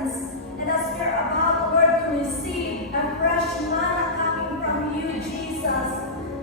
presence. And as we are about, Lord, to receive a fresh manna coming from you, Jesus.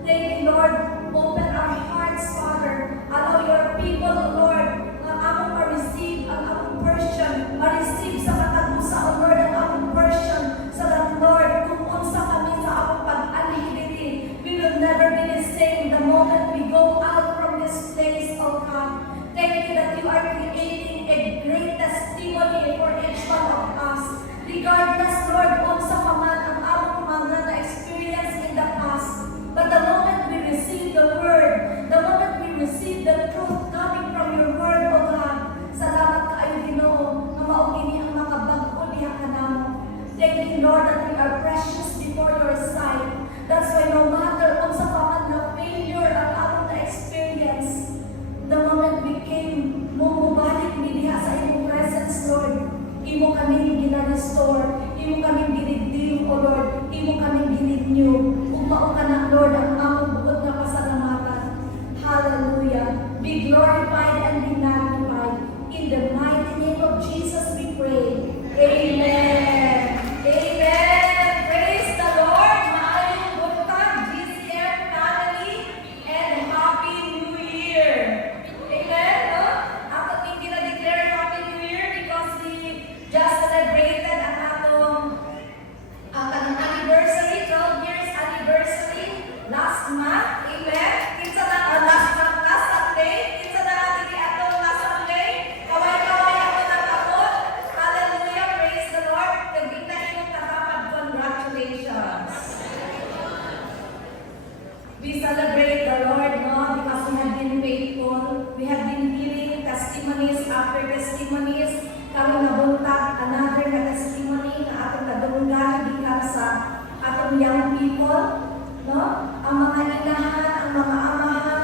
Thank you, Lord. Open our hearts, Father. Allow your people, Lord, na among ma-receive ang among portion. Ma-receive sa matagusa, O Lord, ang among portion. So that, Lord, kung unsa kami sa among pag-anhi diri, we will never be the same the moment we go out from this place, O God. Thank you that you are creating a great testimony for each one of us. Regardless, Lord, unsa pa man ang among mga na-experience in the past. But the moment we receive the word, the moment we receive the truth coming from your word, O God, salamat kaayo Ginoo na mao kini ang makabag-o diha kanamo. Thank you, Lord, that we are precious before your sight. That's why no matter unsa pa man na failure ang among na-experience, the moment we came, mumubalik mi diha sa imong presence, Lord. Imo kaming gina-restore, imo kaming ginigdiw, O Lord, imo kaming gininyo. Mao ka na, Lord, ang among buot na pasalamatan. Hallelujah. Be glorified and be magnified. In the mighty name of Jesus we pray. Amen. Amen. Praise the Lord. Maayong buntag, GCM family, and Happy New Year. Amen. No? Ako hindi na-declare Happy New Year because we just celebrated ang atong anniversary, 12 years anniversary last month. Amen. Kinsa na last month, last Sunday. Kinsa na natin ni atong last Sunday. Kaway-kaway ako nag-abot. Hallelujah. Praise the Lord. Kagita imong katapad, congratulations. We celebrate the Lord, no, because we have been faithful. We have been hearing testimonies after testimonies. Kami nabuntag another na testimony na atong kadunggan gikan sa atong young people, no? Ang mga inahan, ang mga amahan,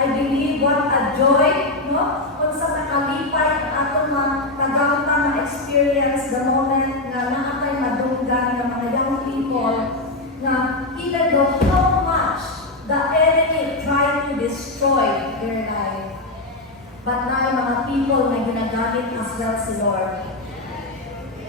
I believe what a joy, no? Kung sa nakalipay ang atong mga tagamtang na experience the moment na naatay madunggan ng mga young people na even though how much the enemy tried to destroy their life, but na mga people na ginagamit as well si Lord.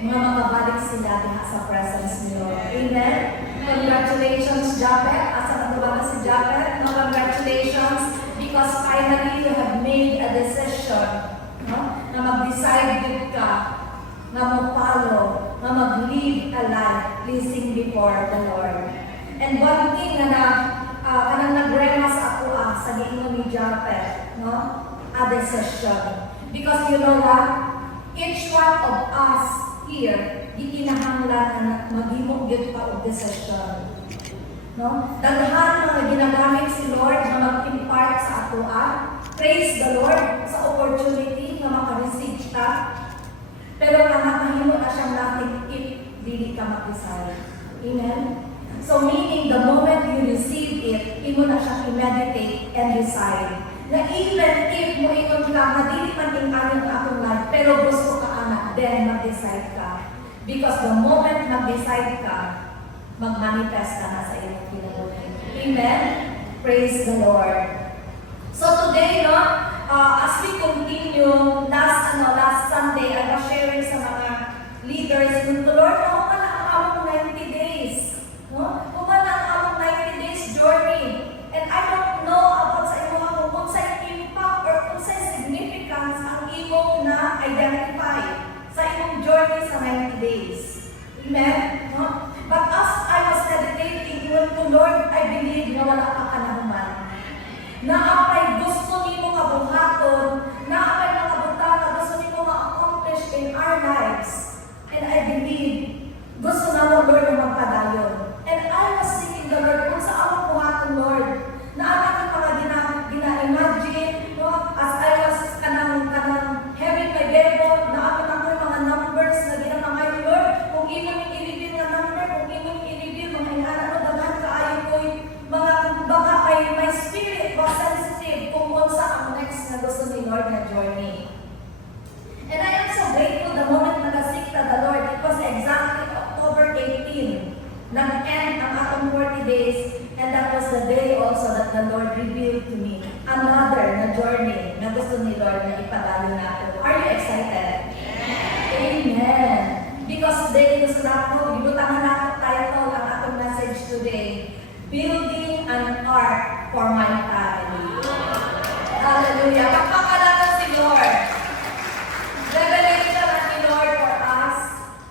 Mga makabalik sila diha sa presence ni Lord. Amen? Congratulations, Japet. Asa na ba si Japet? No, congratulations because finally you have made a decision, no? Na mag-decide good ka, na mag-follow, na mag-live a life pleasing before the Lord. And one thing na kanang nagrema sa ako sa giingon ni Japet, no? A decision. Because you know what? Each one of us here, gikinahanglan na maghimo gyud pa og decision. No? Daghan mga ginagamit si Lord na mag-impart sa ato. Praise the Lord sa opportunity na maka-receive ta. Pero mahimo na siyang natin if dili ka mag-decide. Amen? So meaning the moment you receive it, imo na siyang i-meditate and decide. Na even if mo ingon ka, madili man tingnan ang atong life, pero gusto ka anak, then mag-decide ka. Because the moment mag-decide ka, mag-manifest ka na sa iyong kinabuhi. Amen? Praise the Lord. So today, no, as we continue, last Sunday, I was sharing sa mga leaders, the Lord, na na ang among 90 days. No? Na ang among 90 days journey. And I don't know about sa imo kung sa impact or kung sa significance ang imong na identify sa imong journey sa 90 days. Amen? No? But as I was meditating to Lord, I believe na wala ka kanahuman. Na apay gusto nimo kabuhaton, na apay mga butang na gusto nimo ma-accomplish in our lives. And I believe gusto na mo, Lord, na magpadayon. And I was seeking the Lord kung sa among buhaton, Lord, na anak mga gina-imagine, no? As I was kanang having my Bible, na ako mga numbers na ginamamay, Lord, kung imong i-reveal na number, kung imong i-reveal mga inanak mo, daghan kaayo ko'y mga baka may spirit, baka sensitive, kung sa ang next na gusto ni Lord na journey. And I am so grateful the moment na nasikta the Lord. It was exactly October 18. Nag-end ang atong 40 days. And that was the day also that the Lord revealed to me another na journey na gusto ni Lord na ipadayo natin. Are you excited? Amen. Because today, gusto nato, gibutangan nato title ang atong message today, Building an Ark for My Family. Hallelujah. Pagpakalaman si Lord. Revelation ni Lord for us.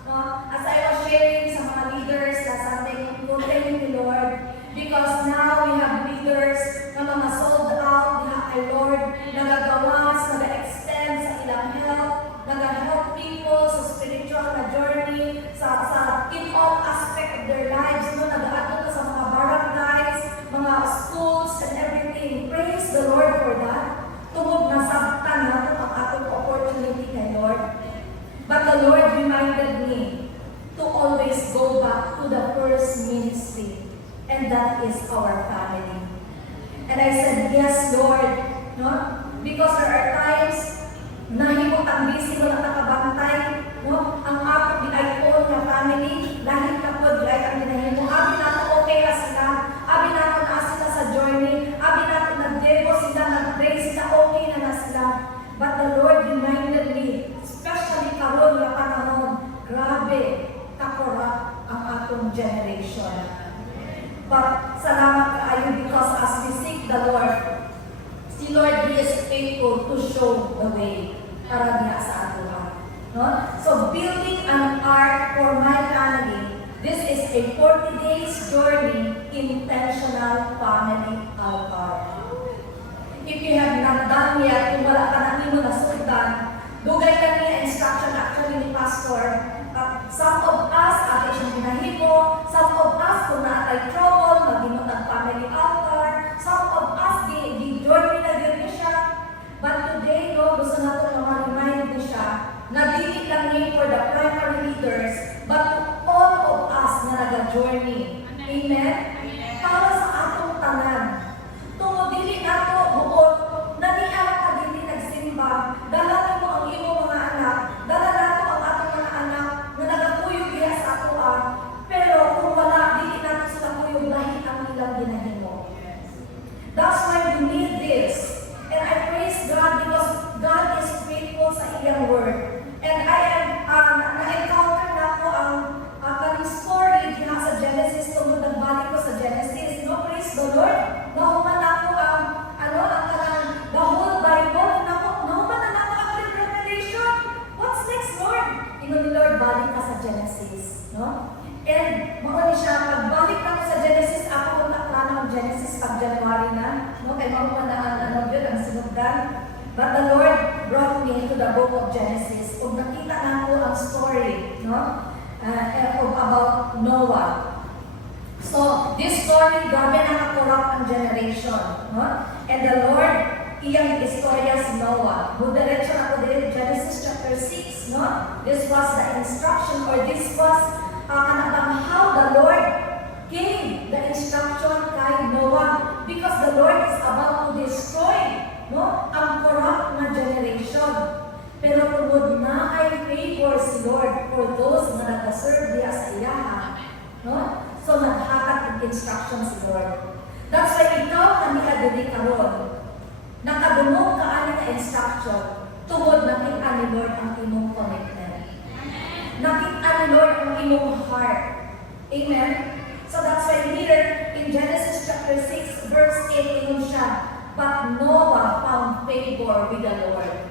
No? As I was sharing sa mga leaders na Sunday, thank you, Lord. Because now we have leaders na mga sold out, kay Lord, nagagawas, nag-extend sa ilang health, nag-help people sa spiritual na journey, in all aspect of their lives, no? Nag-aadto sa mga barangays, mga schools, and everything. Praise the Lord for that. Tungod na sabtan natin ang atong opportunity kay Lord. But the Lord reminded me to always go back to the first ministry, and that is our family. And I said, yes, Lord, no? Because there are times na himot ang busy mo na nakabantay, no? Ang ato di ay all na family, dahil kapod di ay ang ginahimo. Abi nato okay na sila, abi nato na sila sa journey, abi nato nag-devo sila, nag-pray sila, okay na sila. But the Lord reminded me, especially karon na panahon, grabe, kakorap ang atong generation. But salamat kaayo because as we seek the Lord, si Lord, He is faithful to show the way para diha sa ato. No? So building an ark for my family, this is a 40 days journey, intentional family altar. If you have not done yet, kung wala ka na nimo nasundan, dugay ka niya instruction actually ni Pastor. Some of us, ato siyang ginahimo. Some of us, kung naatay trouble, maghimot ang family altar. Some of us, di-join na din siya. But today, no, gusto natin ma-remind mo siya na dili lang niya for the primary leaders, but to all of us na nag-journey. Amen? Para sa atong tanan. Tungo dili nato buot, naniala ka dili nagsimba, dala mo ang imo mga anak, dala nato ang atong mga anak na nagakuyog diha sa atoa, pero kung wala, dili nato sila kuyog lahi ang ilang ginahimo. That's why we need this. And I praise God because God is faithful sa iyang word. And I am, na-encounter na ko ang kaning story diha sa Genesis, tungod nagbalik ko sa Genesis. No, praise the Lord. Nahuman ako ang, ang kanang, the whole Bible, nahuman na ako ang Revelation. What's next, Lord? Ni Lord, balik ka sa Genesis. No? And, mauni siya, pagbalik ako sa Genesis, ako kung naklano ang Genesis pag January na. No? Kaya mahuman na ang yun, ang sinugdan. But the Lord brought me to the book of Genesis. Kung nakita na ko ang story, no? About Noah. So, this story, grabe na nakorap ang generation. No? And the Lord, iyang istorya si Noah. Diretso ako din, Genesis chapter 6. No? This was the instruction, or this was how the Lord gave the instruction kay Noah. Because the Lord is about to destroy, no, ang corrupt na generation. Pero tungod na ay favor si Lord for those na nag-serve diya sa iyaha. No? So, naghakat ng instruction si Lord. That's why ikaw kami adili karon. Nakadungog ka ani na instruction, tungod nakita ni Lord ang imong commitment. Nakita ni Lord ang imong heart. Amen? So that's why here in Genesis chapter 6, verse 8, ingon siya, but Noah found favor with the Lord.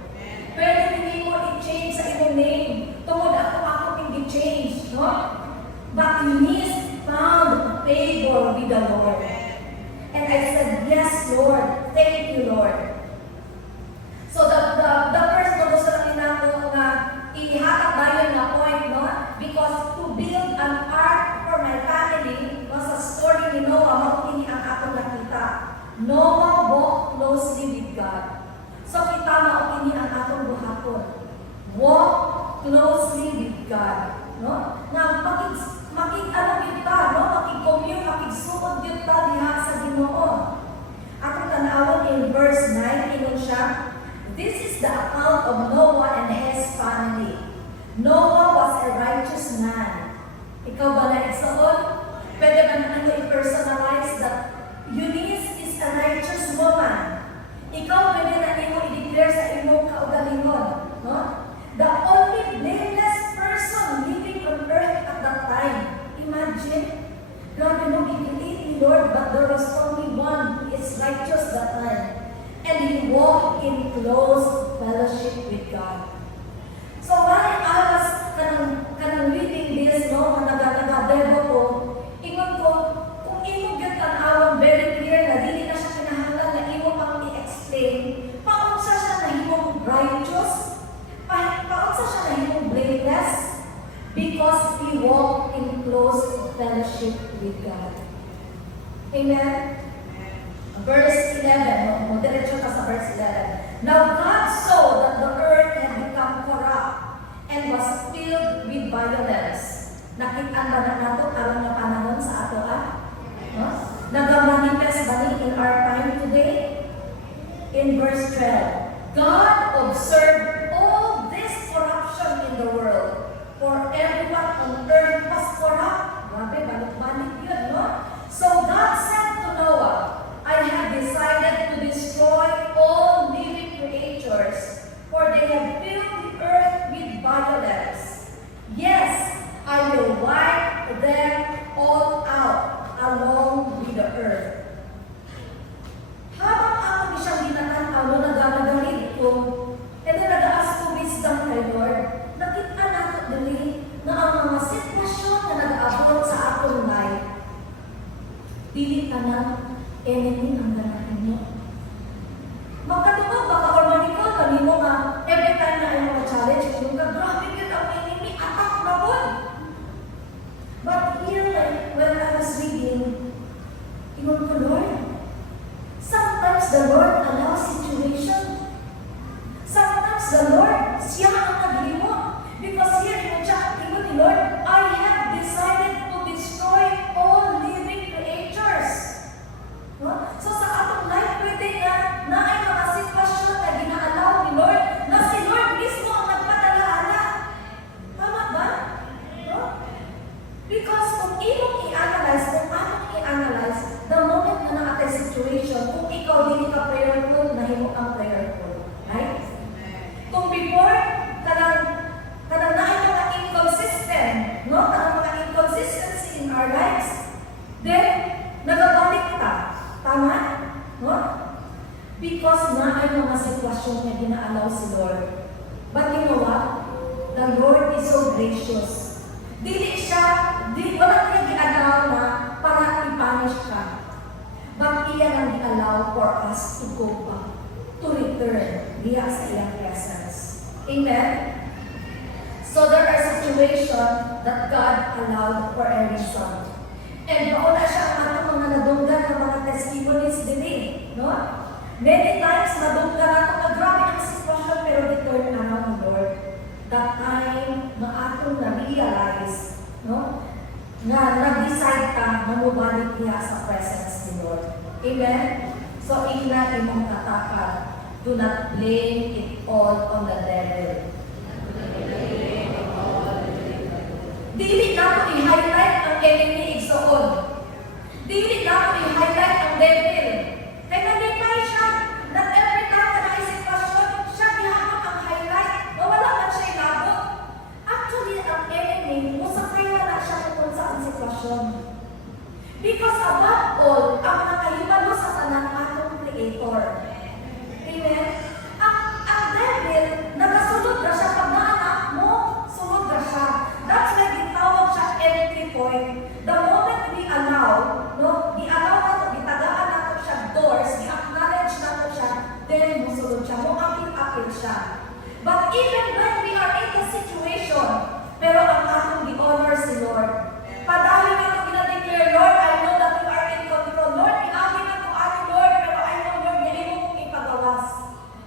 Pwede hindi mo i-change sa imong name. Tungod ako hindi change, no? But he found favor with the Lord. And I said, yes, Lord. Thank you, Lord. So the first na gusto lang nato nga ihatag dayon na point, no? Because to build an ark for my family was a story ni Noah, mao ang atong nakita. Noah walked closely with God. So kita mao ang atong buhaton. Walk closely with God, no? Na makig-commune, makig-suod kita diha sa Ginoo. Atong tanawon in verse 9, ingon siya, this is the account of Noah and his family. Noah was a righteous man. Ikaw ba na igsoon? Pwede ba na i-personalize that Eunice is a righteous woman? Ikaw pwede na nimo i-declare sa imong kaugalingon, no? The only blameless person living because we walk in close fellowship with God. Amen? Verse 11, diretso ka sa verse 11. Now God saw that the earth had become corrupt and was filled with violence. Nakita ba na nato karon nga panahon sa ato Nagamanifest ba ni in our time today? In verse 12, God observed all this corruption in the world, for everyone on earth was corrupt. Grabe, balik-balik yun, no? So God said to Noah, I have decided to destroy all living creatures, for they have filled the earth with violence. Yes, I will wipe them all out along with the earth. Habang ako di siyang ginatanaw, nagagalit ko, and then nag-ask ko wisdom kay Lord, nakita natin dali na ang mga sitwasyon na nag-abot sa atong life, dili ka ng enemy ang ganahin mo. Magkatubag ba ka or manikol, kanimo nga, every time na ay mga challenge, kung ka, grabe yun ang enemy, attack na po. But here, when I was reading, ingon ko, Lord, sometimes the Lord allows situation. Sometimes the Lord, siya ang naghimo. Because here, ingon ni Lord, I have decided to destroy all living creatures. No? So sa atong life, pwede nga na ay mga sitwasyon na ginaalaw ni Lord, na si Lord mismo ang nagpadala-ala. Tama ba? No? Because kung imong i-analyze, kung among i-analyze, the moment na nakatay situation, kung ikaw din ka prayerful, nahimo kang prayerful. Right? Kung before, kanang na ay mga inconsistent, no? Kanang mga inconsistency in our lives, then, nagabalik ka. Tama? No? Because na ay mga sitwasyon na ginaalaw si Lord. But you know what? The Lord is so gracious. Wala niya gialaw na para i-punish ka. But iyan ang gialaw for us to go back, to return diya sa iyang presence. Amen? So there are situations that God allowed for a reason. And mauna siya ang atong mga nadunggan ng mga testimonies din no? Many times nadunggan ako na grabe ang sitwasyon pero return around ni Lord. That time na atong na-realize, no? Na nag-decide ka na mabalik niya sa presence ni Lord. Amen? So, ina imong katakan, do not blame it all on the devil. Dili na ko i-highlight ang enemy igsoon. Dili na ko i-highlight ang devil. Kaya nalipay siya, that every time na naisipasyon, siya gihapon ang highlight, na wala man siya ilabot. Actually, ang enemy, musakay na siya kung saan sitwasyon. Because above all, ang nakahibalo sa tanan atong Creator. Amen? Ang devil, nagasulod na siya pag naanak mo, sulod na siya. That's why gitawag siya entry point. The moment we allow, no, i-allow na ito, itagaan na ito siya doors, i-acknowledge na ito siya, then musulod siya, apil siya. But even when we are in the situation, pero ang atong di-honor si Lord, padahil na ito ginadeclare, Lord, I know that you are in control. Lord, inagin na ito aking Lord, pero I know, Lord, hindi mo kong ipagawas.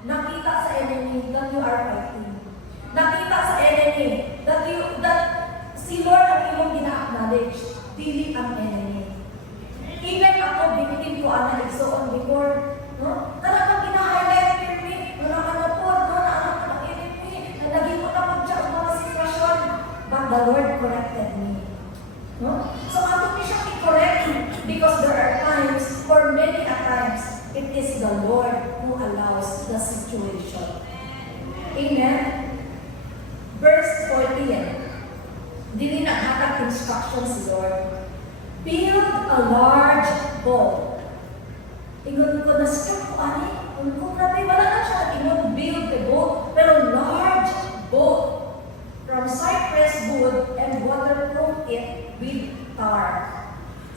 Nakita sa enemy that you are fighting. Nakita sa enemy that si Lord ang iyong gina-acknowledge, dili ang enemy. Even ako, binitin ko ang naigsoon before, no? Talagang gina-highlight me, na po, no? Na ng enemy, na naging ko na mag-check ang mga sitwasyon. But the Lord corrected me. No? So, ako ni siya i-correct because there are times, or many a times, it is the Lord who allows the situation. Amen? Verse 14. Dili naghatag instruction si Lord. Build a large boat. Ingon ko na siya po, ani? Kung grabe, wala na siya ingon build the boat, pero large boat from cypress wood and waterproof it with tar.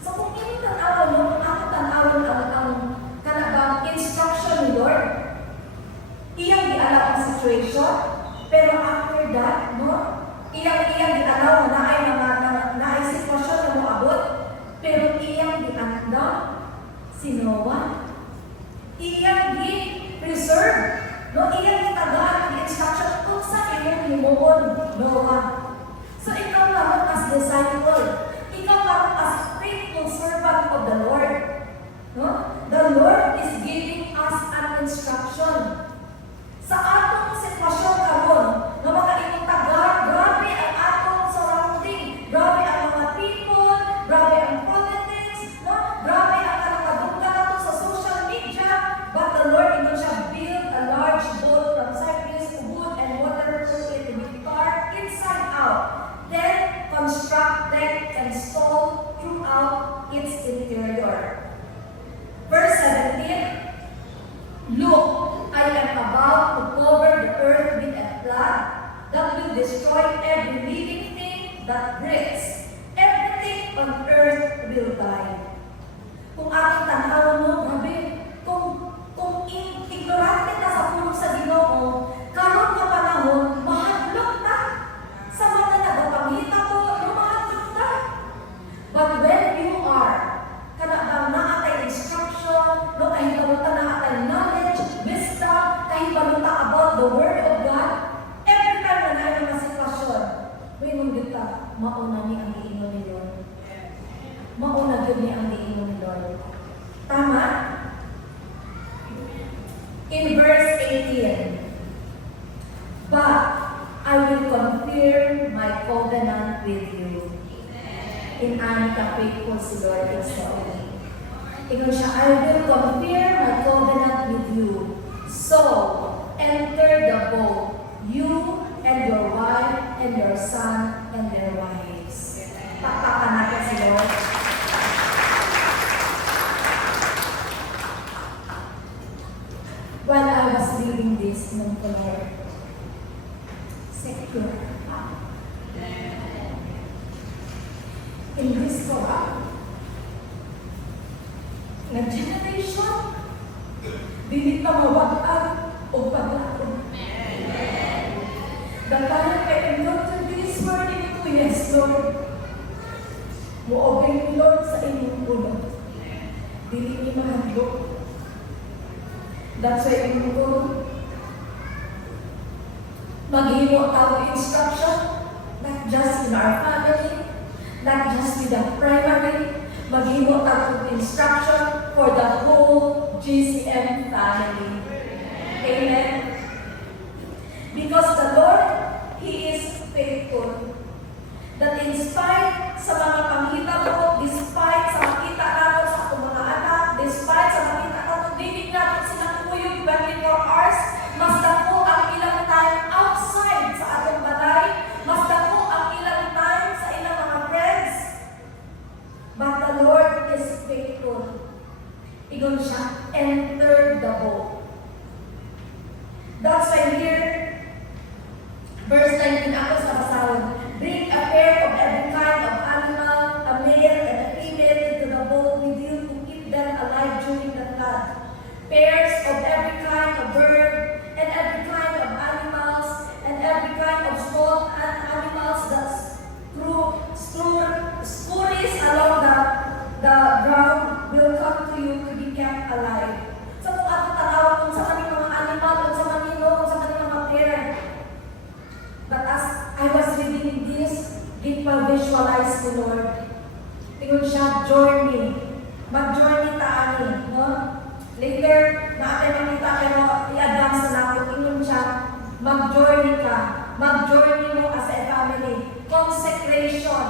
So kung inyong tanawan mo, kung ako tanawan ang kanabang instruction ni Lord, iyang gialaw ang situation, pero after that, no? Iyang gialaw tanaw na ay mga na ay sitwasyon na moabot, pero iyang gianda si Noah. Iyang gi-preserve, no? Iyang gitagaan, gi-instruction kung sa iyang himuon, Noah. So ikaw naman as disciple, ikaw naman as faithful servant of the Lord. No? The Lord is giving us an instruction. Sa atong sitwasyon karon, na mga initagar, grabe ang atong surrounding, grabe ang mga people, grabe ang politics, no? Grabe ang kadunggan nato sa social media, but the Lord ito siya build a large boat from cypress, wood, and water for it to be carved inside out, then constructed and installed throughout its interior. Verse 17, Look, I am about to cover the earth with a flood that will destroy every living thing that breathes. Everything on earth will die. Kung ating tanaw mo, grabe, kung ignorante ka sa pulong sa Ginoo, karon nga panahon, mahadlok na. Sa mga nagapangita ko, mahadlok na. But when you are, kanabang naatay instruction, no, kahibaluta naatay knowledge, wisdom, kahibaluta about the Word of God, every time na naay mga sitwasyon, wingon gyud ka, mauna ni ang giingon ni Lord. Mauna gyud ni ang giingon ni Lord. Tama? In verse 18, But I will confirm my covenant with you. In ani ka faithful si Lord Israel. Ingon siya, I will confirm my covenant with you. So, enter the boat, you and your wife and your son and their wives. Pakpakan natin si Lord. While I was reading this, nung ko Lord, secure pa. In this Quran, na generation, dili ka mawag-ag o paglakon. Dagkanan kay encounter this word into, yes, Lord. Mo-obey ni Lord sa inyong ulo. Dili ni mahadlok. That's why inyong ulo. Maghimo tayo instruction, not just in our family, not just with the primary, maghimo tayo instruction for the whole GCM family. Amen? Because the Lord, He is faithful. That in spite sa mga pangita mo, despite sa makita nato sa akong mga anak, despite sa makita nato, dinig nato silang kuyog 24 hours, mas dako ang ilang time outside sa atong balay, mas dako ang ilang time sa ilang mga friends. But the Lord is faithful. Igon siya, enter the boat. That's why here, verse 19, ako sa basahon, bring a pair of every kind of animal, a male and a female, into the boat with you to keep them alive during the flood. Pairs of every kind of bird, and every kind of animals, and every kind of small animals that scurries along the ground will come to you to be kept alive. So kung ako tanaw kung sa kaning mga animal, kung sa manino, kung sa kaning mga pair. But as I was reading this, it ma-visualize the Lord. Tingnan siya, journey. Mag-journey taani, no? Later, natin makita, pero i-advance na ako. Tingnan siya, mag-journey ka. Mag-journey mo as a family. Consecration.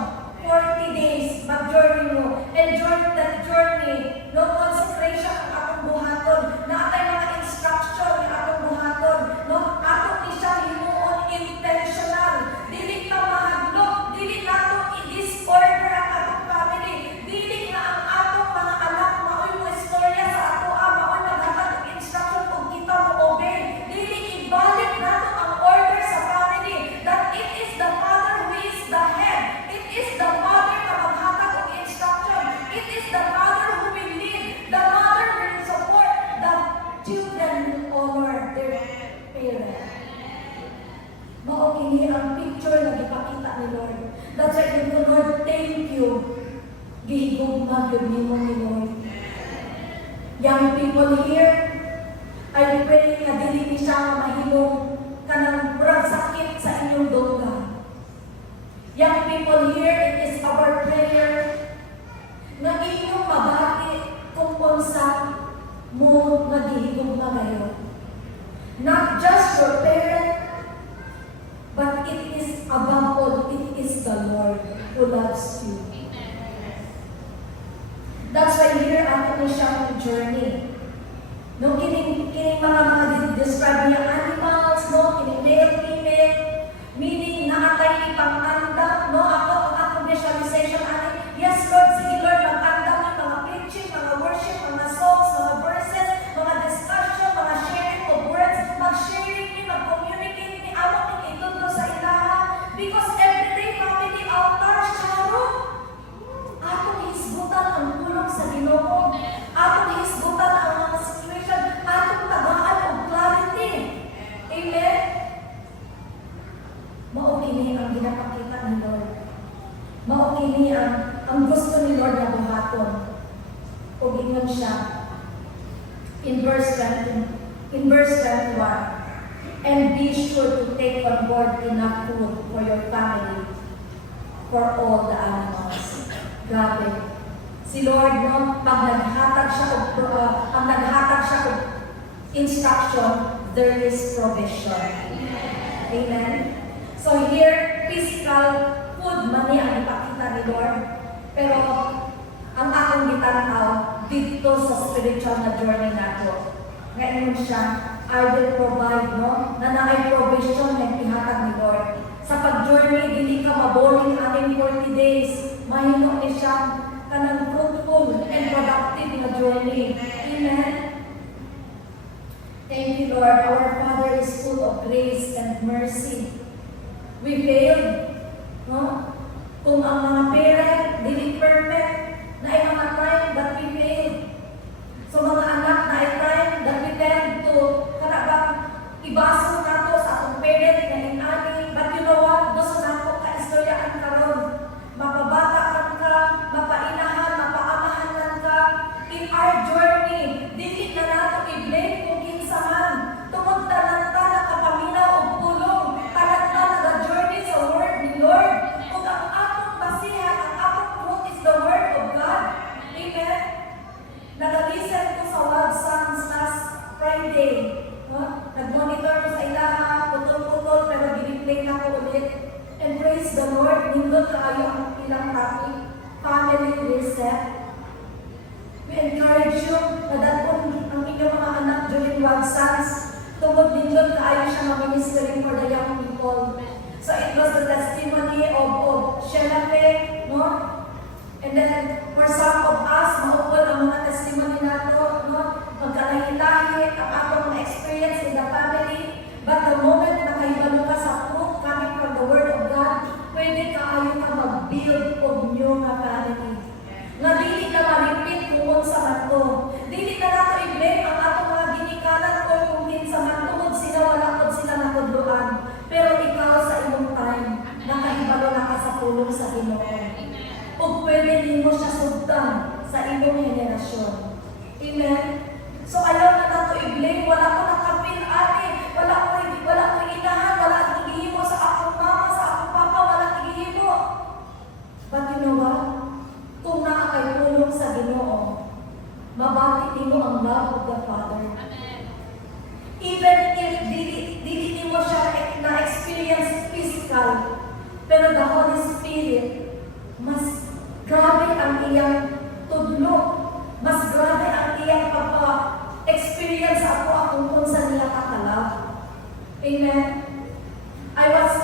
40 days, mag-journey mo. Enjoy that journey. No consecration ang atong buhaton. Naatay mga instruction ang atong buhaton. No? Atong isang himuon intentional. Dili ka mahadlok. Dili nato i-disorder ang atong family. Dili na ang atong mga anak maoy mo istorya sa ato maoy maghatag og instruction kung kita mo obey. Dili ibalik nato ang order sa family that it is the father who is the head. It is the father na maghatag og instruction. It is the father who will lead. The mother will support the children. gihigugma gyud nimo ni Lord. Young people here, I pray na dili ni siya mahimong kanang murag sakit sa inyong dungga. Young people here, it is our prayer na inyong mabati kung unsa mo nagihigugma ngayon. Not just your parent, but it is above all, it is the Lord who loves you. That's why here ako ni siyang journey. No, kining mga describe niya animals, no, kining male, female, meaning naatay ipang-anda, no, ako visualization ani. Yes, Lord, sige Lord, mag-anda mo mga preaching, mga worship, mga songs, mga verses, mga discussion, mga sharing of words, mag-sharing ni, mag-communicate ni, awak ni itundo sa ilaha. Because everyday family altar, sharon. Atong hisgutan ang tulong sa Ginoo. Atong hisgutan ang mga situation. Atong tagaan ang clarity. Amen? Mao kini ang ginapakita ni Lord. Mao kini ang gusto ni Lord na buhaton. O ingon siya in verse 21. And be sure to take on board enough food for your family, for all the animals. Grabe. Si Lord, no, pag naghatag siya og instruction, there is provision. Amen? So here, physical food man ni ang ipakita ni Lord. Pero ang akong gitanaw dito sa spiritual na journey nato. Ngayon siya, I will provide, no? Na naay provision na ihatag ni Lord. Sa pag-journey, dili ka maboring aning 40 days. Mahino ni siya kanang fruitful and productive na journey. Amen? Thank you, Lord. Our Father is full of grace and mercy. We failed, no? Kung ang mga parent, dili perfect, na ay mga time that we failed. So mga anak na ay time that we tend to kanabang ibaso nato sa atong parent na inani. But you know what? Gusto nako ka-istoryaan karon. Mapabata ka, mapainahan, mapaamahan lang ka. In our journey, dili na nato i-blame kung kinsahan. Tungod tanan ta nakapaminaw og pulong. Tanan ta nag-journey sa word ni Lord. Kung ang atong basihan, ang atong root is the word of God. Amen? Nag-listen ko sa Wild Songs last Friday. No? Nag-monitor ko sa ilaha, putol-putol, pero biniplay na ko ulit. And praise the Lord, nindot kaayo ang ilang topic, family reset. We encourage you na dapat ang inyong mga anak during Wild Songs, tungod nindot kaayo siya ng ministry for the young people. So it was the testimony of Shelape, no? And then, for some of us, maupol ang mga testimony nato, no? Magkalahi-lahi, ang atong experience in the family. But the moment na kahibalo ka sa fruit coming from the Word of God, pwede kaayo ka mag-build of new na family. Nga dili ka ma-repeat kung sa mato. Dili ka nato i-blame ang atong mga ginikanan o kung kinsa man tungod sila, wala kod sila nakudluan. Pero ikaw sa imong time, nakahibalo na ka sa tulong sa Ginoo. O pwede din mo siya sugdan sa imong henerasyon. Amen? So ayaw na nato i-blame, wala ko nakapil ani, wala ko inahan, wala ko igihimo sa akong mama, sa akong papa, wala igihimo. But you know what? Kung naa kay tulong sa Ginoo, mabati nimo ang love of the Father. Amen. Even if dili nimo siya na-experience physical, pero the Holy Spirit, mas grabe ang iyang tudlo, mas grabe ang iyang experience ako kung saan niya kakalab. Amen? I was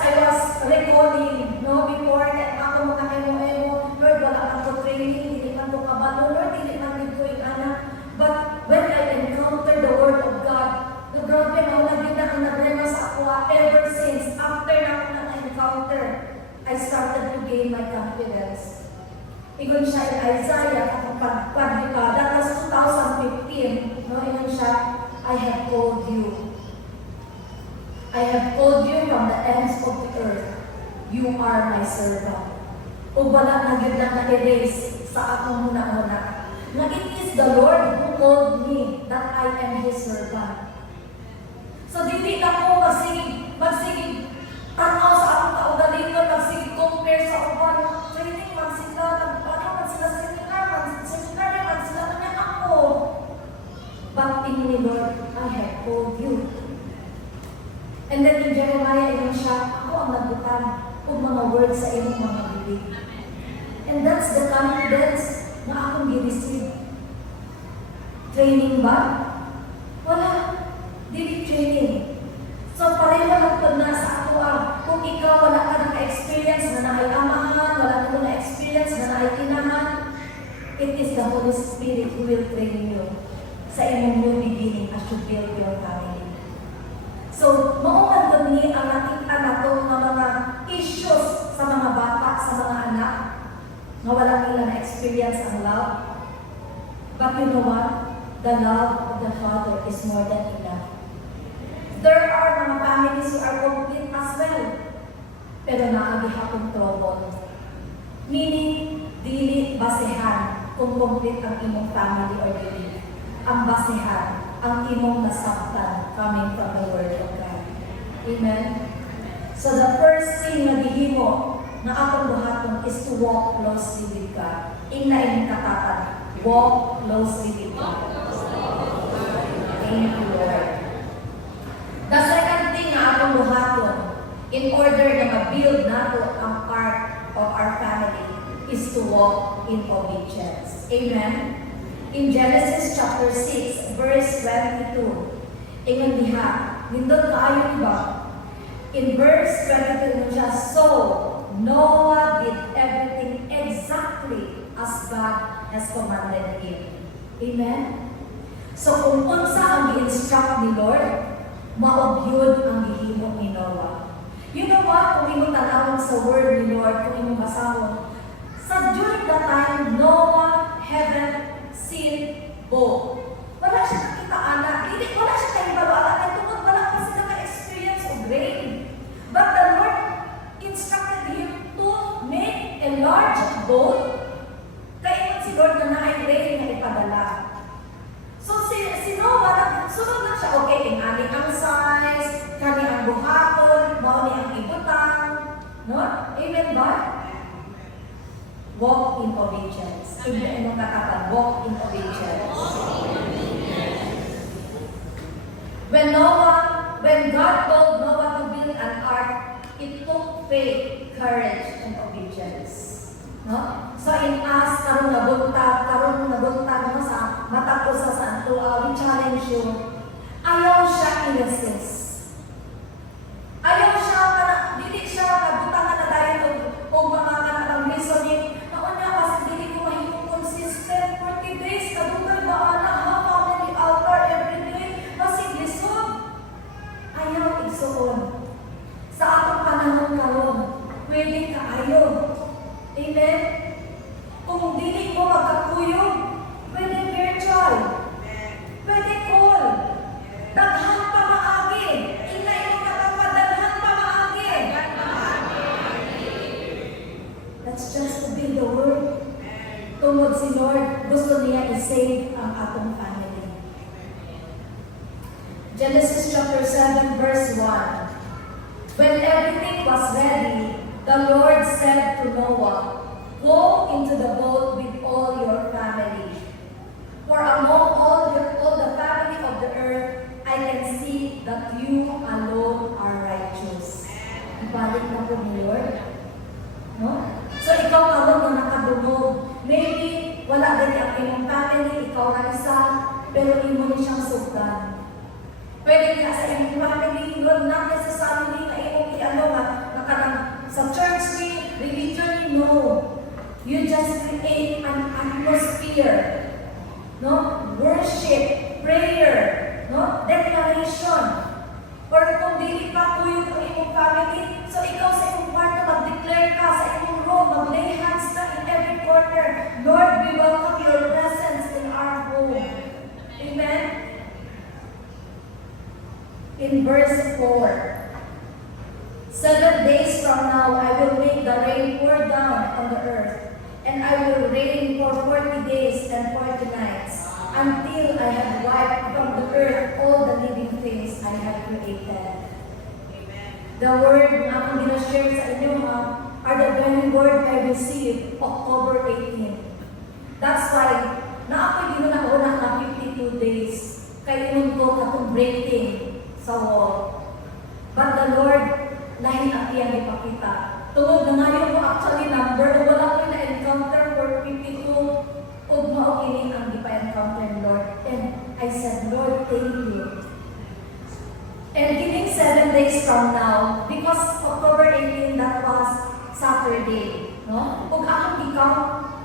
recalling, no, before that ako mga emo-emo, Lord, wala man ko training, hindi man ko kabalo, Lord, hindi man din ko anak. But when I encountered the Word of God, the grabe mauna din na ang nagrema sa ako ever since, after na ako na-encounter, I started to gain my confidence. Igon siya in Isaiah, that was 2015, no, igon siya, I have called you. I have called you from the ends of the earth. You are my servant. O wala na yun lang na-erase sa akong muna-muna. Na it is the Lord who called me that I am His servant. So, dili na ko magsigig tanaw sa akong kaugalingon, magsigig compare sa uban. Training, magsila kanya ako. But in me, Lord, I have called you. And then in Jeremiah, inong siya, ako ang nagbutang kung mga words sa iyong mga bibig. And that's the confidence na akong gi-receive. Training ba? Wala. Dili training. So, pareho lang po na sa ako kung ikaw wala ka naka-experience na naay amahan, wala ka na-experience na naay tinahan, it is the Holy Spirit who will train you sa imong new beginning as you build your family. So, maungan doon ni ang nakita na itong mga issues sa mga bata, sa mga anak, na wala nila na-experience ang love. But you know what? The love of the Father is more than enough. There are mga families who are complete as well, pero naagihapong trouble. Meaning, dili basehan kung complete ang imong family or dili. Ang basehan, ang imong nasabtan coming from the Word of God. Amen? So the first thing na gihimo na atong buhaton is to walk closely with God. Ingna katatan, walk closely with God. Thank you, Lord. The second thing na atong buhaton, in order na ma-build nato ang part of our family, is to walk in obedience. Amen? In Genesis chapter 6, verse 22, ingon diha, nindot kaayo ba? In verse 22 siya, so Noah did everything exactly as God has commanded him. Amen? So kung unsa ang i-instruct ni Lord, maogyod ang gihimo ni Noah. You know what? Kung imong tanawon sa word ni Lord, kung imong basahon, sa during that time, Noah haven't seen both. Wala siya nakita anak. Wala siya kahibalo anak. At tungkol wala pa sila ka-experience of rain. But the Lord instructed him to make a large boat. Kaya si Lord na naay rain na ipadala. So si Noah, sunod na siya, okay, ingani ang size, kani ang buhaton, mauni ang ibutang. No? Amen ba? Walk in obedience. Amen. Anong katapan? Walk in obedience. When God told Noah to build an ark, it took faith, courage, and obedience. No? So in us, karon nabuntag no, sa matapos sa santo, we challenge you. Ayaw siya innocence. Ayaw siya, dili siya nabutangan na dahil o mga kanang reasoning. Naon niya, kasi dili ko mahimong consistent 40 days, kadugay ba ana, ha, family altar every day, masig lisod. Ayaw igsuon. Sa atong panahon karon, pwede ka ayaw. Amen? Kung dili mo magkakuyog, pwede virtual. Pwede call. Daghan pa maagi. Ina imo katawad, daghan pa maagi. That's just to be the word. Tungod si Lord, gusto niya i-save ang atong family. Genesis chapter 7 verse 1. When everything was ready, the Lord said to Noah, go into the boat with all your family. For among all the family of the earth, I can see that you alone are righteous. Ibalik na po ni Lord. No? So ikaw karon na nakadungog. Maybe wala din ang imong family, ikaw na isa, pero imo ni siyang sugdan. Pwede ka sa imong family, Lord, not necessarily na imong i-ano na sa church ni, religion ni, no. You just create an atmosphere. No? Worship, prayer, no? Declaration. Or kung dili pa kuyo ang imong family, so ikaw sa imong kwarto mag-declare ka, sa imong room, mag-lay hands ka in every corner. Lord, we welcome your presence in our home. Amen? In verse 4, 7 days from now, I will make the rain pour down on the earth, and I will rain for and 40 nights, until I have wiped from the earth all the living things I have created. The word na akong ginashare sa inyo are the very word I received October 18. That's why, na ako yun na una na 52 days, kay inon ko katong breaking sa wall. But the Lord, lahi ang iyang ipakita. Tungod na ngayon ko actually number, wala ko na-encounter for 52, o mao-kining ang ipa-encounter, Lord. And I said, Lord, thank you. And giving 7 days from now, because October 18, that was Saturday, no? Kung akong ikaw,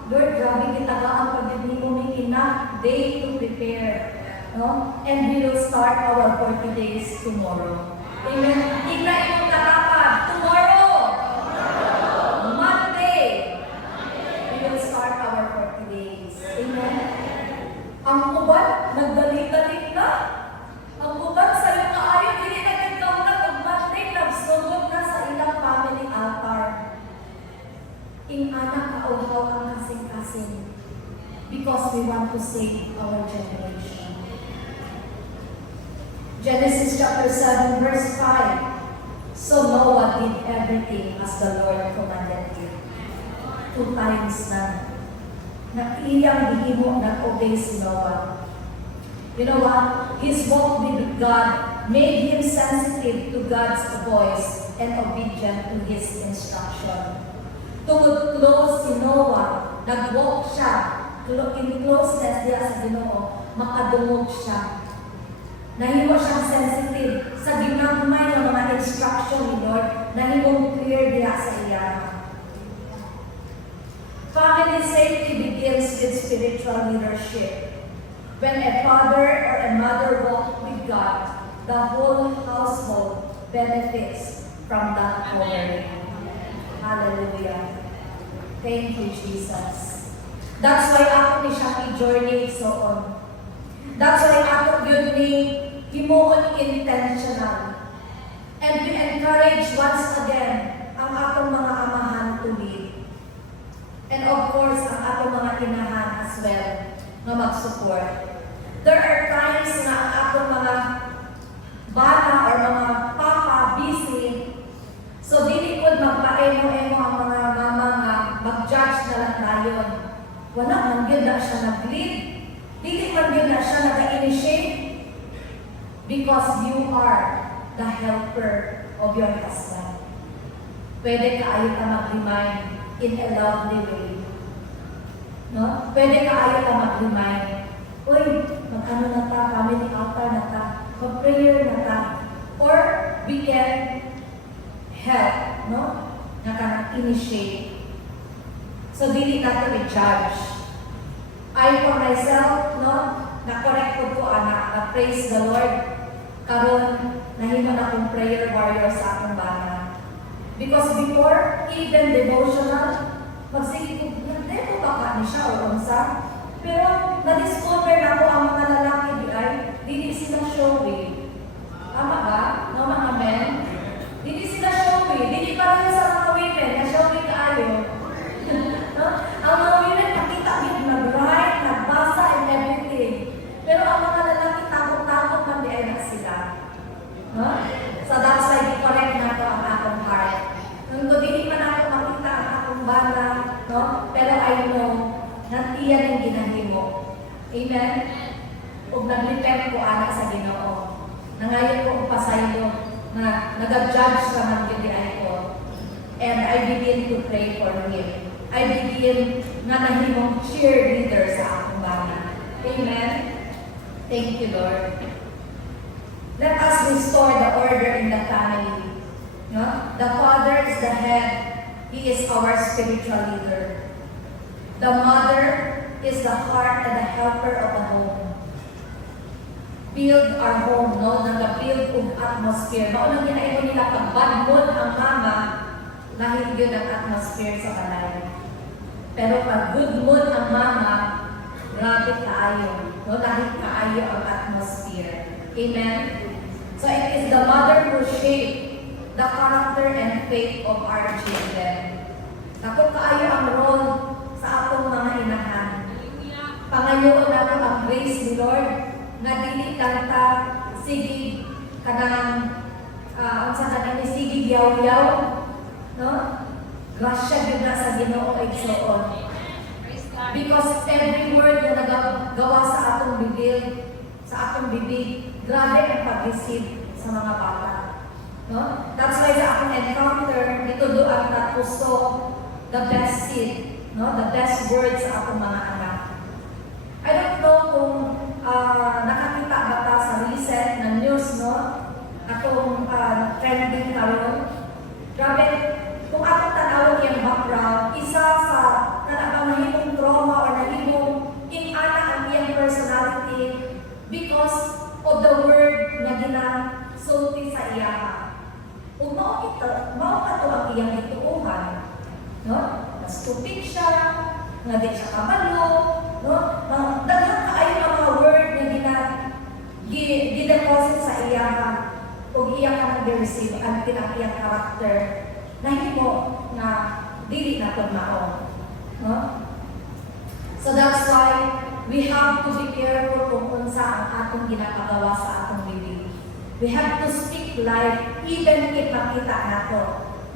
Lord, grabe kitagaan pag hindi mo may enough day to prepare, no? And we will start our 40 days tomorrow. Amen. Ina imong tatapad, tomorrow, Monday, we will start our 40 days. Amen. Ang uban, nagdali-dali na. Ang uban sa iyong kaayo, hindi nag-encounter of Monday, nagsugod na sa ilang family altar. Anak kauhaw ang kasing-kasing because we want to save our generation. Genesis chapter 7 verse 5. So Noah did everything as the Lord commanded him. 2 times na iyang gihimo nag-obey si Noah. You know what? His walk with God made him sensitive to God's voice and obedient to His instruction. Tungod close si Noah, nag-walk siya, in closeness diya sa Ginoo, makadungog siya. Nahiwa siyang sensitive sa ginagmay ng mga instruction ni Lord, nahimong clear diya sa iya. Family safety begins with spiritual leadership. When a father or a mother walk with God, the whole household benefits from that covering. Hallelujah. Thank you, Jesus. That's why ako ni siya i-journey so on. That's why ako yun ni himuon intentional. And we encourage once again ang atong mga amahan to lead. And of course, ang atong mga inahan as well na mag-support. There are times na ang atong mga bata or mga papa busy. So, dili ko magpaemo-emo ang mga mama nga mag-judge na lang tayon. Wala man yun na siya nag-lead. Dili man yun na siya nag-initiate. Because you are the helper of your husband. Pwede ka ayaw ka mag-remind in a lovely way. No? Pwede ka ayaw ka mag-remind. Uy, mag-ano na ta, family altar na ta, mag-prayer na ta. Or we can help, no? Naka-initiate. So, dili natin i-judge. I for myself, no? Na-correct ko anak, praise the Lord. Karon, nahimo na akong prayer warrior sa akong bana. Because before, even devotional, magsige ko, hindi ko baka ni siya o unsa. Pero, na-discover na ako ang mga lalaki di ay, dili sila showy. Tama ba? No, mga men? Dili sila showy. Dili pa rin sa mga women na showy kaayo. No? Ang mga women, nakita din, nag-write, nagbasa, and everything. Pero ang mga lalaki, takot-takot man di ay na sila. No? So that's why di-correct na to ang akong heart. Nung dili pa na ako makita ang akong bala, no? Pero I know na iyan ang ginahimo. Amen? Kung nag-repent ko anak sa Ginoo, nangayon ko ang pasaylo na nag-judge sa magdidiay ko. And I begin to pray for him. I begin na nahimong cheerleader sa akong bana. Amen? Thank you, Lord. Let us restore the order in the family. No? The father is the head. He is our spiritual leader. The mother is the heart and the helper of the home. Build our home, no? Nag-build ang atmosphere. Maunang ginaibo nila pag-badmon ang mama, lahit yun ang atmosphere sa balay. Pero pag good mood ang mama, grabe kaayo. No? Lahit kaayo ang atmosphere. Amen? So it is the mother who shaped the character and faith of our children. Ako kaayo ang role sa atong mga inahan. grace ni Lord nga dili lang ta sige kanang unsa kanang sige yaw-yaw, no? Grasya gyud na sa Ginoo igsoon. Because every word na nagagawa sa atong bibig, grabe ang pag-receive sa mga bata. No? That's why sa akong encounter, dito doon na gusto the best seed, no? The best words sa akong mga anak. I don't know kung nakakita ba ta sa recent na news, no? Atong trending karon. Grabe, kung atong tanawon yung background, isa sa nahimong trauma or nahimong inana ang iyang personality because of the word na ginasulti sa iya. Kung mao ka to ang iyang ituuhan, no? Mas stupid siya, nga di siya kabalo, no? Daghang kaayo ang mga word na gideposit sa iya ug iya ka nag-receive ang iyang character nahimo na dili na to mao. No? So that's why we have to be careful kung unsa ang atong ginapagawa sa atong bibig. We have to speak life even if makita nato,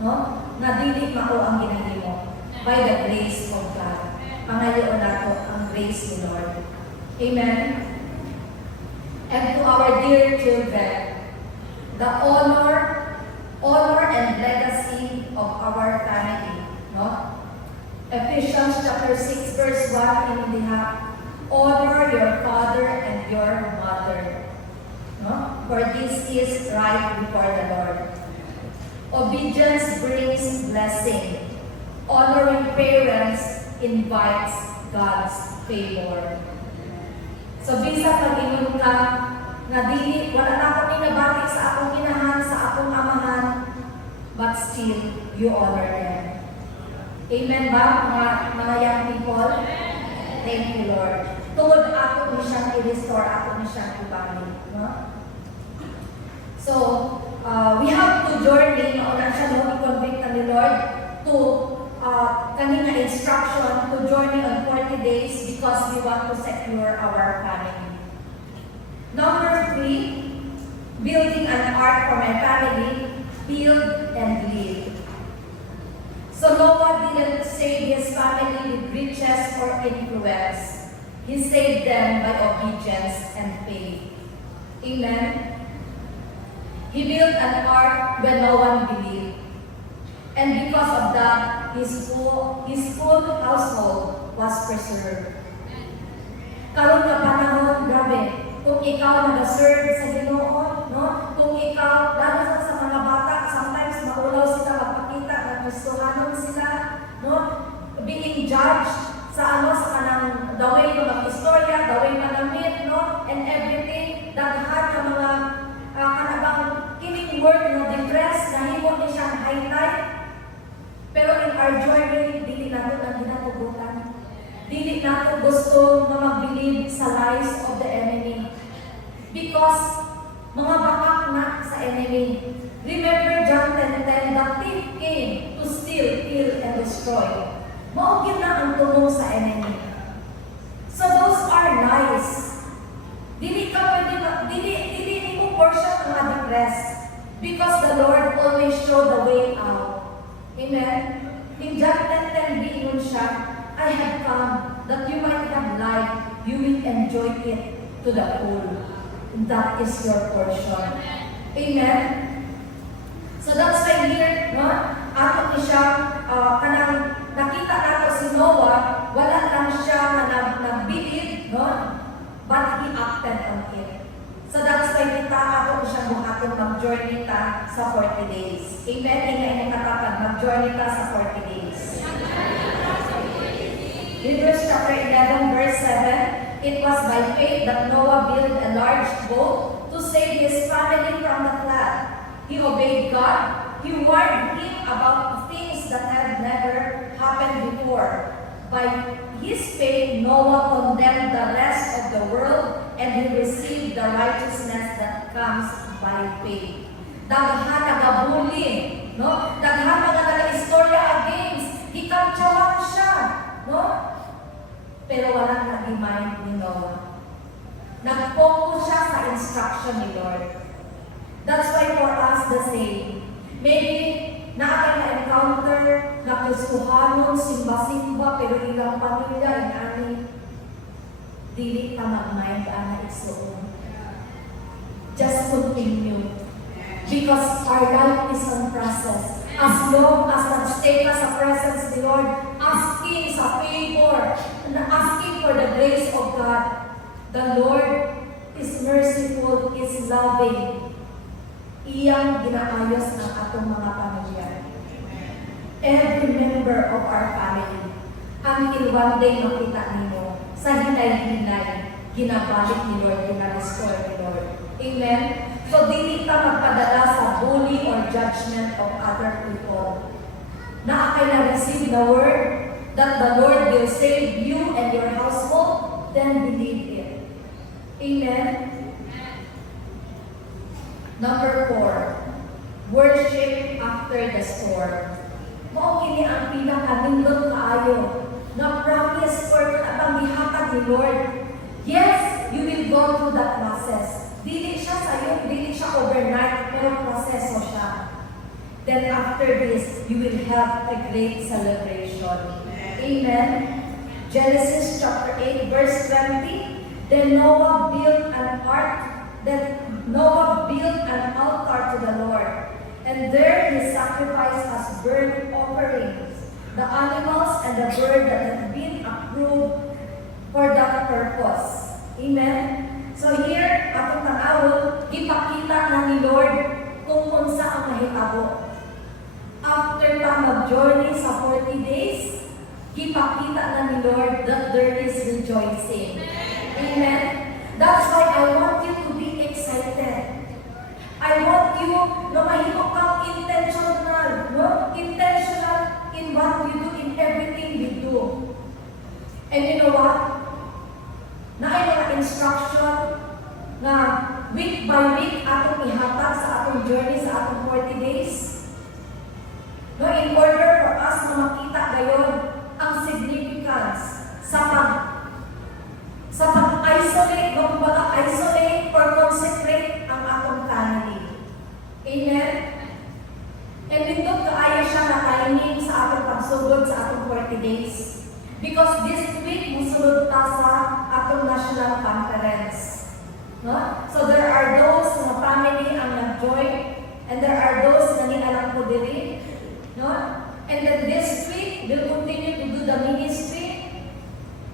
no? Na dili mao ang ginahimo by the grace of God. Pangayoon nato ang grace ni Lord. Amen. And to our dear children, the honor and legacy of our family, no? Ephesians chapter 6 verse 1 in the honor your father and your mother, no? For this is right before the Lord. Obedience brings blessing. Honoring parents invites God's favor. So bisa pag-ingon ka na dili wala na ako nabati sa akong inahan, sa akong amahan, but still you honor them. Amen ba, mga young people? Thank you, Lord. Tungod ako ni siyang i-restore, ako ni siyang ibalik. No? So, we have to journey, na siya, no, i-convict na ni Lord to kanina instruction to journey on 40 days because we want to secure our family. Number 3, building an ark for my family, build and live. So Noah didn't save his family with riches or influence. He saved them by obedience and faith. Amen? He built an ark when no one believed. And because of that, his full household was preserved. Karon nga panahon, grabe, kung ikaw nag-serve sa Ginoo, no? Kung ikaw, lalo sa mga bata, sometimes maulaw sila magpakita, naggustuhanon sila, no? Being judged sa kanang the way mag-istorya, the way manamit, no? And everything, daghan ng mga kanabang kining word na depressed, nahimo ni siyang highlight. Pero in our journey, dili nato na ginatugutan. Dili nato gusto na mag-believe sa lies of the enemy. Because mga bakak na sa enemy. Remember John 10:10, the thief came to steal, kill, and destroy. Maugin na ang tulong sa enemy. So those are lies. Dili mo portion ng ma-depress. Because the Lord always show the way out. Amen? In John 10:10, biingon siya, I have come that you might have life, you will enjoy it to the full. That is your portion. Amen? So that's why here, no? Ato ni siya, kanang nakita nato si Noah, wala lang siya na nag-believe, no? But he acted on it. So that's why kita ato siya buhaton mag-journey ta sa 40 days. Amen? Ingay mo katapan, mag-journey ta sa 40 days. Hebrews chapter 11 verse 7, it was by faith that Noah built a large boat to save his family from the flood. He obeyed God. He warned him about things that had never happened before. By his faith, Noah condemned the rest of the world and he received the righteousness that comes by faith. Daghan nagabuli, no? Daghan nag-istorya against. Ikantsawan siya, no? Pero walang nag-mind ni Noah. Nag-focus siya sa instruction ni Lord. That's why for us the same. Maybe natin na-encounter na Kristohanon, simba-simba, pero ilang pamilya, inani, dili ka mag-mind na isuon. Just continue. Because our life is on process. As long as nag-stay ka sa presence ni Lord, asking sa favor, and asking for the grace of God, the Lord is merciful, is loving. Iyang ginaayos ng atong mga pamilya. Every member of our family, until one day makita nimo, sa hinay-hinay, ginabalik ni Lord, ginarestore ni Lord. Amen? So, dili ka magpadala sa bully or judgment of other people. Na kay na-receive the word that the Lord will save you and your household, then believe it. Amen? Number 4, worship after the storm. Mao kini ang pinaka-nindot kaayo na promise or abang gihatag ni Lord. Yes, you will go through that process. Dili siya sa'yo, dili siya overnight, pero proseso siya. Then after this, you will have a great celebration. Amen? Genesis chapter 8, verse 20. Then Noah built an altar to the Lord, and there he sacrificed as burnt offerings the animals and the bird that had been approved for that purpose. Amen? So here, atong tanawon, ipakita na ni Lord kung unsa ang mahitabo. After ta mag-journey sa 40 days, ipakita na ni Lord that there is rejoicing. Amen? That's why I want you to be excited. I want you na mahimo kang intentional, no? Intentional in what we do, in everything we do. And you know what? Naay mga instruction na week by week atong ihatag sa atong journey sa atong 40 days. No, in order for us na makita gayon ang significance sa pag-isolate, isolate or consecrate ang atong family. Amen? And nindot kaayo siya na timing sa atong pagsugod sa atong 40 days. Because this week, musulod ta sa atong national conference. No? So there are those na family ang nag-join, and there are those na nialang ko diri. No? And then this week, we'll continue to do the ministry.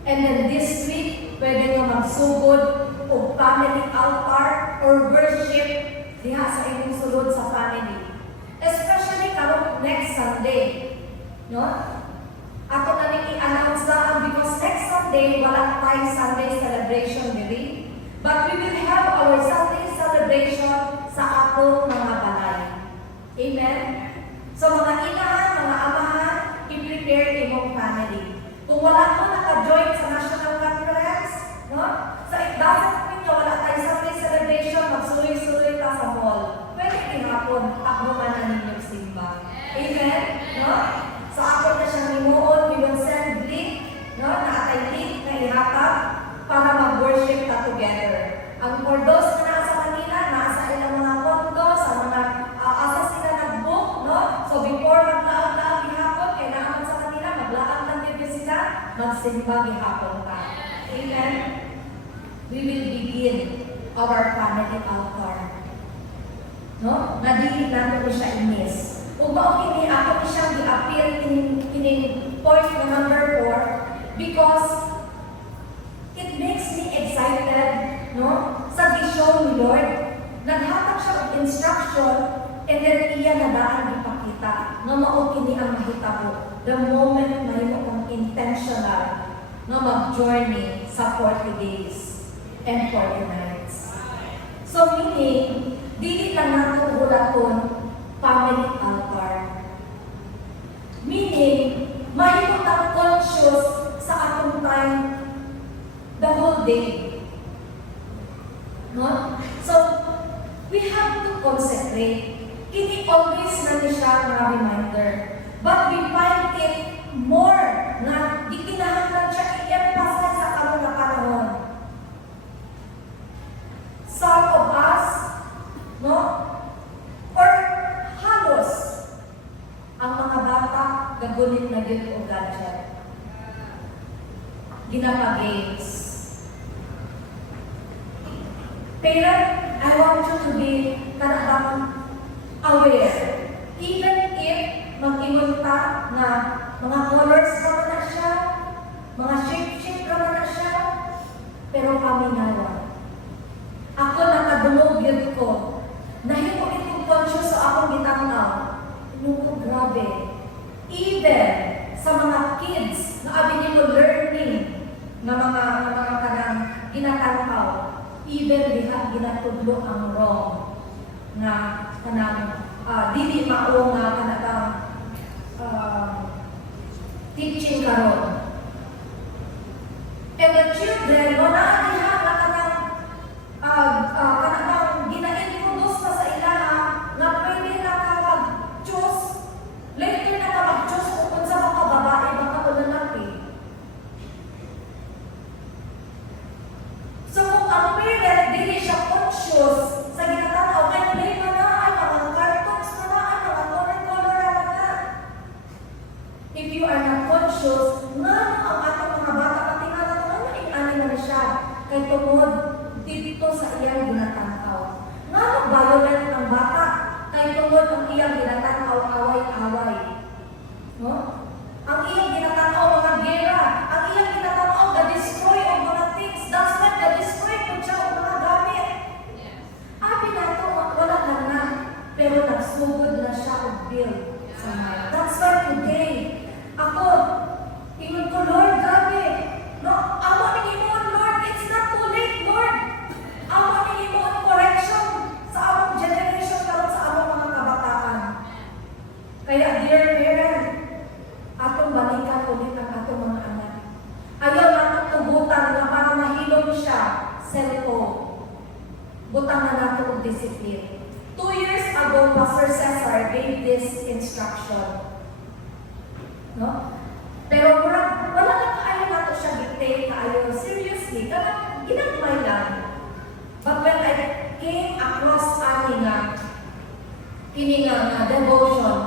And then this week, pwede nga magsugod o family altar or worship diha sa inyong sulod sa family. Especially karong next Sunday. No? Ato na rin i-announce na because next Sunday, wala tayong Sunday celebration diri. But we will have our Sunday celebration sa atong mga balay. Amen? So mga inahan, mga amahan, i-prepare imong family. Kung wala mo naka-join sa national conference, no? So it doesn't mean na wala tayong Sunday celebration, magsuloy-suloy ta sa mall. Pwede kinapon, takbuhan na ninyong simba. Amen? No? So ako na siyang limuon, we will send link, no? Naatay link na ihatag para mag-worship ta together. Ang for those na nasa Manila, nasa ilang mga kondo, sa mga asa sila nag-book, no? So before maglaag-laag gihapon, kaya naman sa Manila, maglaag lang dito sila, magsimba gihapon ta. Amen? We will begin our family altar. No? Nadili natin ko siya inis. Kung maukini ako ni siyang i-appeal in point na number 4 because it makes me excited, no? Sa vision ni Lord, naghatag siya ng instruction and then iya na daan ipakita na maukini ang mahitabo the moment na imo kong intentional na mag-journey sa 40 days and 40 nights. So meaning, dili lang nato ulaton family altar. Meaning, mahimot ang conscious sa atong time the whole day. No? So, we have to consecrate. Kini always na ni siya mga reminder. But we find it more na gikinahanglan siya i-emphasize sa karong na panahon. ginapagames. Parent, I want you to be aware. Even if mag-imunta na mga colors naman na siya, mga shape naman na siya, pero kami nawa. Ako nakadungog yun ko. Nahimo itong conscious sa akong gitanaw. Nung ko, grabe. Even sa mga kids na abi nito learning na mga kanang ginatanaw, even diha ginatudlo ang wrong na kanang dili mao nga kanang teaching karon. And the children, wala diha na kanang gina-introduce pa sa ilaha na pwede na ka mag-choose, later na ka mag-choose kung sa mga babae, baka o lalaki. So kung ang parent, dili siya conscious sa ginatanaw, ay play mo na, ay mga cartoons mo na, ay mga color na. If you are not conscious, nga ang atong mga bata, pati nga na ano na siya, kay tungod dito sa iyang ginatanaw. Nga mag-violent ang bata, kay tungod ang iyang ginatanaw, away-away. No? Ang iyang ginatanaw, mga gera, ang iyang ginatanaw, the-destroy of mga things, that's what the-destroy kung siya ang mga gamit. Abi na ito, wala na, pero nagsugod na siya og build sa mind. That's why today, ako, ingon ko, Lord, grabe, no, amo ni Imon, Lord, it's not too late, Lord. Amo ni Imon, correction sa among generation, karon sa among mga kabataan. Kaya, dear parent, atong balikan ulit ang atong mga anak. Ayaw natong tubutan na para mahilom siya, cellphone. Butang na nato og discipline. 2 years ago, Pastor Cesar gave this instruction. No? Pero wala na kaayo nato siya gitay, kaayo seriously, kaya ginagmay lang. But when I came across kini nga devotion,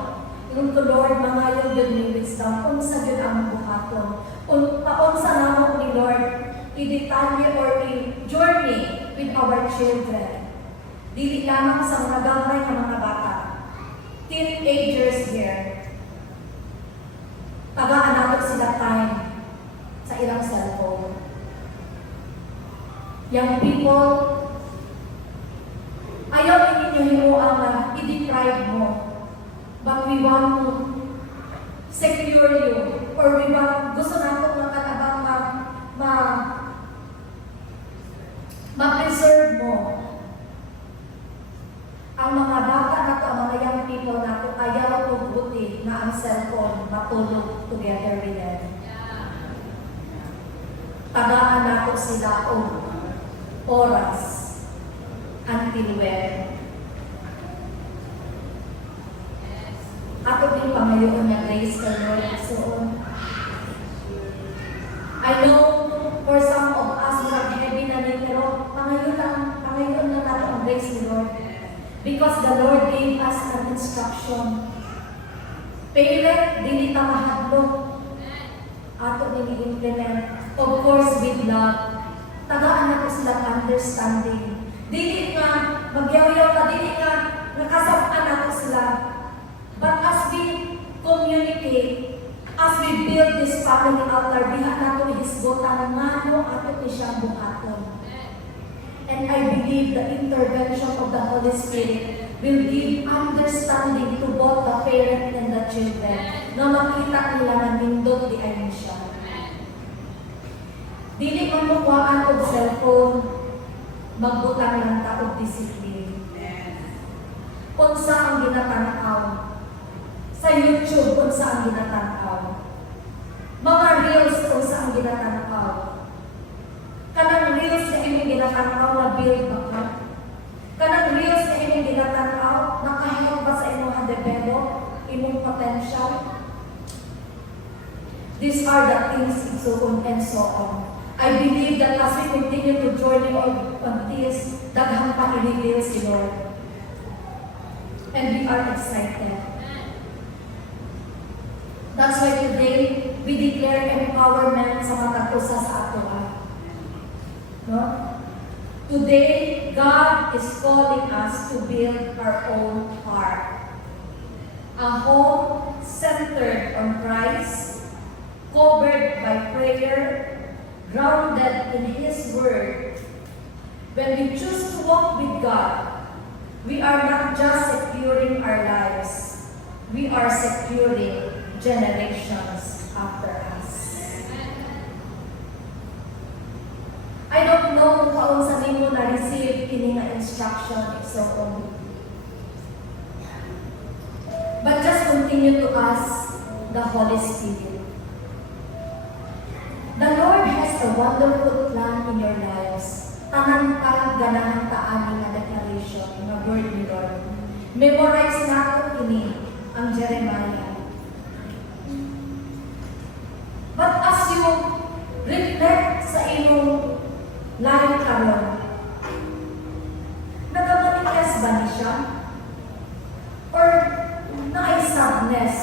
yung to Lord, mga yun ni wisdom, unsa yun ang buhaton. Unsa namang ni Lord, i-detalye or i-journey with our children. Dili lamang sa mga gamay ng mga bata. Teenagers here. Tagaan natin sila time sa ilang cellphone. Young people, ayaw ninyo himuang na i-deprive mo. But we want to secure you. Or we want, gusto natin makatabang ma-preserve mo. Ang mga bata na to, ang mga young people na to, ayaw ko buti na ang cellphone matulog together with them. Tagaan nato sila o oras until when. Ato din pangayoon niya grace ka Lord. So, I know for some of us who have heavy na din, pero pangayoon na nato ang grace ni Lord. Because the Lord gave us an instruction. Parent, dili ta mahadlok. Ato din i-implement. Of course, with love. Tagaan na ko sila understanding. Dili nga, magyaw-yaw ka, dili nga, nakasabaan na ko sila. But as we communicate, as we build this family altar, diha na ito ihisgotan nga no ato ni siyang buhaton. And I believe the intervention of the Holy Spirit will give understanding to both the parent and the children na makita nila na nindot di ay siya. Dili man mukuhaan og cellphone, magbutang lang ta og disiplina. Unsa ang ginatanaw? Sa YouTube, unsa ang ginatanaw? Mga reels, unsa ang ginatanaw? Kanang reels na imong ginatanaw na build ba ka? Kanang reels na imong ginatanaw, nakahelp ba sa imong develop, imong potential? These are the things and so on. I believe that as we continue to journey on this, daghang pa i-reveal si Lord. And we are excited. That's why today, we declare and empowerment sa mga usa sa ato. No? Today, God is calling us to build our own heart. A home centered on Christ, covered by prayer, grounded in His Word. When we choose to walk with God, we are not just securing our lives, we are securing generations after us. I don't know kung sa nimo na-receive kini nga instruction so on. But just continue to ask the Holy Spirit. The Lord has a wonderful plan in your lives. Tanan ka ganahan taan nga declaration, nga word ni Lord. Memorize na ko kini ang Jeremiah. But as you reflect sa imong life karon, nagabalikas ba ni siya? Or naay sadness,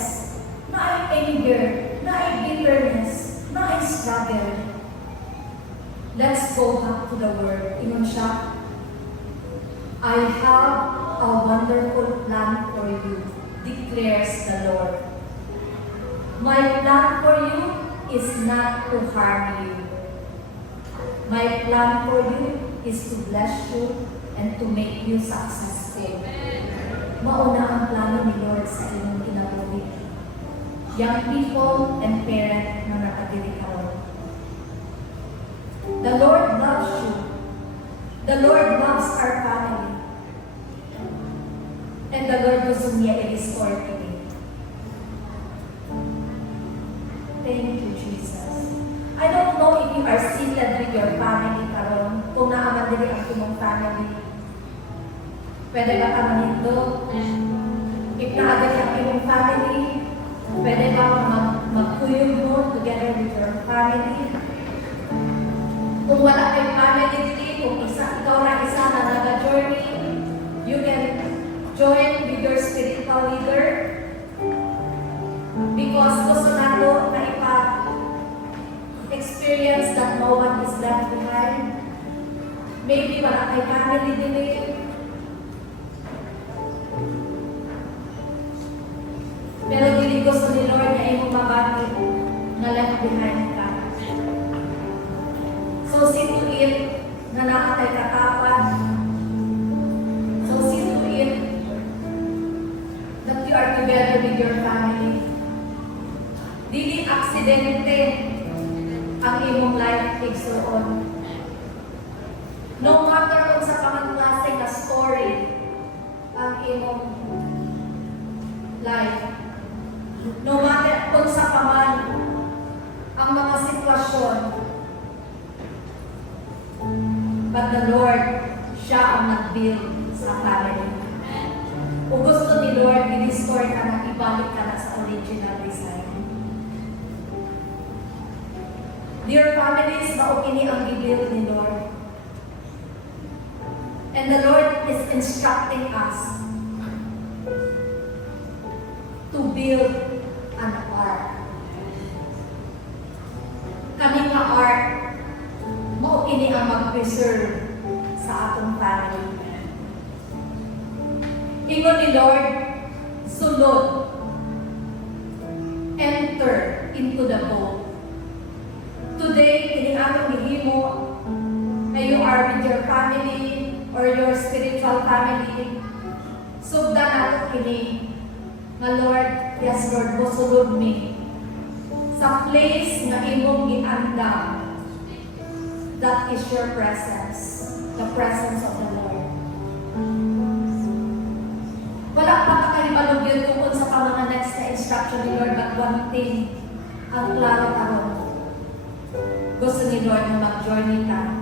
naay anger, naay bitterness, naay struggle? Let's go back to the Word. Ingon siya, I have a wonderful plan for you, declares the Lord. My plan for you is not to harm you. My plan for you is to bless you and to make you successful. Mauna ang plano ni Lord sa inyong ginagawa. Young people and parents na nakadiri karon. The Lord loves you. The Lord loves our family. And the Lord gusto niya i-restore today. Thank you, Jesus. I don't know if you are seated with your family karon, kung naaman diri ang imong family. Pwede ba ka manindog? If naagad ang imong family, pwede ba magkuyog mo together with your family? Kung wala kay family dili, kung ikaw na isa na naga-journey, you can join with your spiritual leader. Because gusto nato na experience that no one is left behind. Maybe wala kay family dili. Pero dili gusto ni Lord na imong mabati na left behind ka. So see to it na nakatay katapat. So see to it that you are together with your family. Dili aksidente ang imong life igsuon. No matter kung sa pamantlaseng na story ang imong life, no matter kung sa paman ang mga sitwasyon, but the Lord, siya ang nag-build sa family. O gusto ni Lord, i-restore ka na, ibalik ka na sa original design. Dear families, maukini ang i-build ni Lord. And the Lord is instructing us to build an ark. Kami nga ark, maukini ang mag-preserve sa atong family. Ingon ni Lord, sulod, enter into the boat. Today, kining atong gihimo, na you are with your family or your spiritual family, sugdan nato kini nga Lord, yes Lord, mosulod mi sa place nga imong giandam. That is your presence, the presence of the Lord. Wala pa ka kahibalog yun tungkol sa mga next na instruction ni Lord, but one thing ang klaro karon. Gusto ni Lord na mag-journey ka.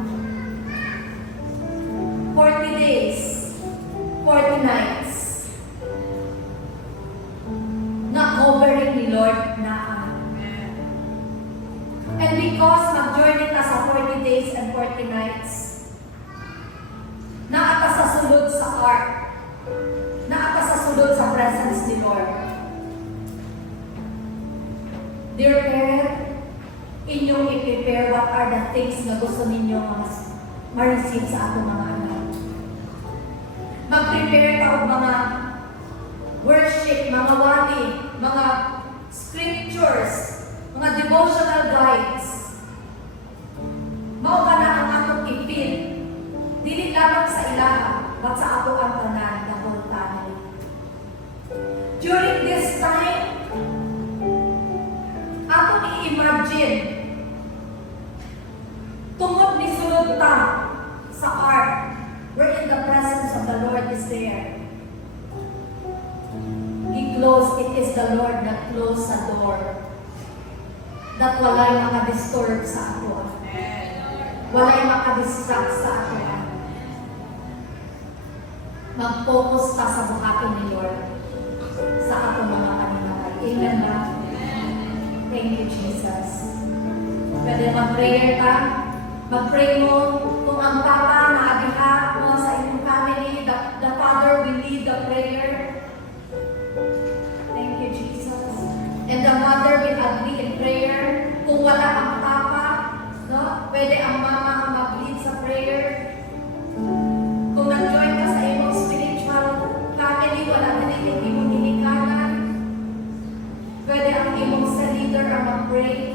40 days, 40 nights, na covering ni Lord na. And because mag-journey ka sa 40 days and 40 nights, naata sa sulod sa ark, naata sa sulod sa presence ni Lord. Dear parent, inyong i-prepare what are the things na gusto ninyo ma-receive sa atong mga anak. Mag-prepare ka og mga worship, mga wali, mga scriptures, mga devotional guides. Mao ka na ang atong ipin. Dili lamang sa ilaha, but sa ato ang tanan, the whole family. During this time, atong i-imagine tungod ni sulod ta sa ark, wherein the presence of the Lord is there. It is the Lord that closed the door. That walay makadisturb sa ato. Walay makadistract sa ato. Mag-focus ta sa buhaton ni Lord sa ato mga kaninakay. Amen ba? Thank you, Jesus. Pwede mag-prayer ka. Mag-pray mo kung ang Papa na agiha mo sa inyong family, the Father will lead the prayer. Thank you, Jesus. And the Mother will agree in prayer. Kung wala ang Papa, no? Pwede ang Mama ang mag-lead sa prayer. Kung nag-join ka sa imong spiritual family, wala din yung imong hinikanan, pwede ang imong sa leader ang mag-pray.